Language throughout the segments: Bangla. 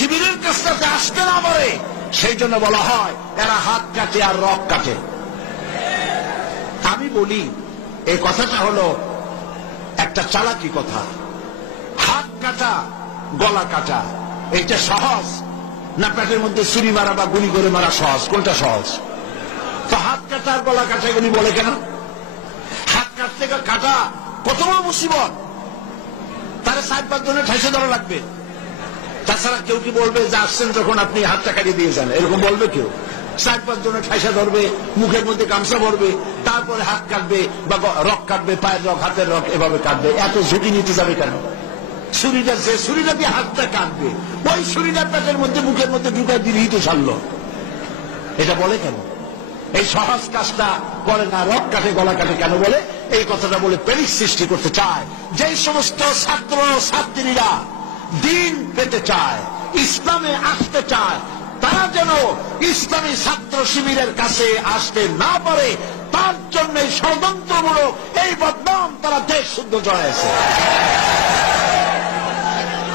শিবিরের কাছটাতে আসতে না পারে, সেই জন্য বলা হয় এরা হাত কাটে আর রক কাটে। আমি বলি এই কথাটা হলো একটা চালাকি কথা। হাত কাটা গলা কাটা এইটা সহজ না পেটের মধ্যে ছুরি মারা বা গুলি করে মারা সহজ? কোনটা সহজ? তো হাত কাটা আর গলা কাটা এগুলি বলে কেন? হাত কাটতে কাটা কত বড় মুসিবত, তাহলে 4-5 জনের ঠাইসে ধরা লাগবে। তাছাড়া কেউ কি বলবে যে আসছেন যখন আপনি হাতটা কাটিয়ে দিয়ে যান, এরকম বলবে কেউ? 4-5 জনের ঠাইসা ধরবে, মুখের মধ্যে গামছা ভরবে, তারপরে হাত কাটবে বা রক কাটবে, পায়ের রক হাতের রক এভাবে কাটবে। এত ঝুঁকি নিতে যাবে কেন? ছুরিটা যে ছুরিটা দিয়ে হাতটা কাটবে ওই ছুরিটা পেটের মধ্যে মুখের মধ্যে ঢুকায় দিলেই তো ছাড়লো। এটা বলে কেন? এই সহজ কাজটা করে না, রক কাটে গলা কাটে কেন বলে? এই কথাটা বলে পেরিক সৃষ্টি করতে চায়। যে সমস্ত ছাত্র ছাত্রীরা দিন পেতে চায়, ইসলামে আসতে চায়, তারা যেন ইসলামী ছাত্র শিবিরের কাছে আসতে না পারে, তার জন্য ষড়যন্ত্রমূলক এই বদনাম তারা দেশ শুদ্ধ জড়াইছে।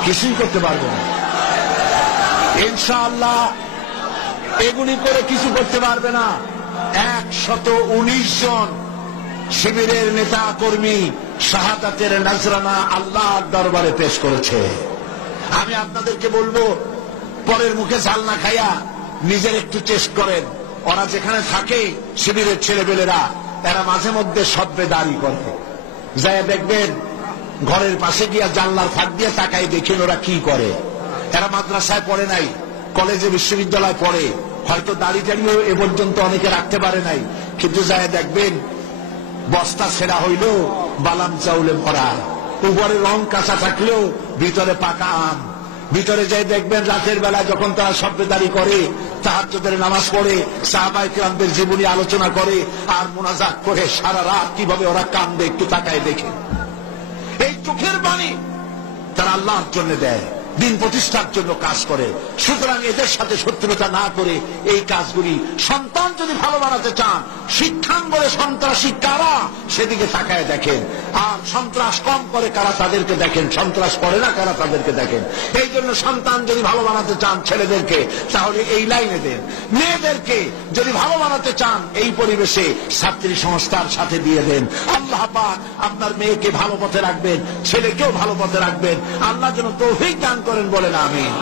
কিছুই করতে পারবে না ইনশাআল্লাহ, এগুলি করে কিছু করতে পারবে না। 119 জন শিবিরের নেতা কর্মী শাহাদাতের নজরানা আল্লাহর দরবারে পেশ করেছে। আমি আপনাদেরকে বলবো, পরের মুখে ঝাল না খাইয়া নিজের একটু চেষ্টা করেন। ওরা যেখানে থাকে শিবিরের ছেলেবেলেরা, এরা মাঝে মধ্যে সব্বে দাঁড়ি করে যায়, দেখবেন ঘরের পাশে গিয়া জানলার ফাঁক দিয়ে তাকাই দেখেন ওরা কি করে। এরা মাদ্রাসায় পড়ে নাই, কলেজে বিশ্ববিদ্যালয় পড়ে, হয়তো দাড়ি টাড়িও এ পর্যন্ত অনেকে রাখতে পারে নাই, কিন্তু যায় দেখবেন বস্তা ছেঁড়া হইল বালাম চাউলে ভরা, উপরে রং কাঁচা থাকলেও ভিতরে পাকা আম। ভিতরে যাই দেখবেন রাতের বেলা যখন তারা সব্বেদারি করে, তাহাজ্জুদের নামাজ পড়ে, সাহাবায়ে কিরামদের জীবনী আলোচনা করে আর মুনাজাত করে, সারা রাত কিভাবে ওরা কান্দে একটু তাকায় দেখে। এই চোখের বাণী তারা আল্লাহর জন্য দেয়, দিন প্রতিষ্ঠার জন্য কাজ করে। সুতরাং এদের সাথে শত্রুতা না করে এই কাজগুলি, সন্তান যদি ভালো বানাতে চান, শিক্ষাঙ্গনে সন্ত্রাসী কারা সেদিকে তাকায় দেখেন, আর সন্ত্রাস কম করে কারা তাদেরকে দেখেন, সন্ত্রাস করে না কারা তাদেরকে দেখেন। এই জন্য সন্তান যদি ভালো বানাতে চান ছেলেদেরকে, তাহলে এই লাইনে দেন। মেয়েদেরকে যদি ভালো বানাতে চান, এই পরিবেশে ছাত্রী সংস্থার সাথে দিয়ে দেন। আল্লাহ পাক আপনার মেয়েকে ভালো পথে রাখবেন, ছেলেকেও ভালো পথে রাখবেন। আল্লাহ যেন তৌফিক দান করেন, বলেন আমিন।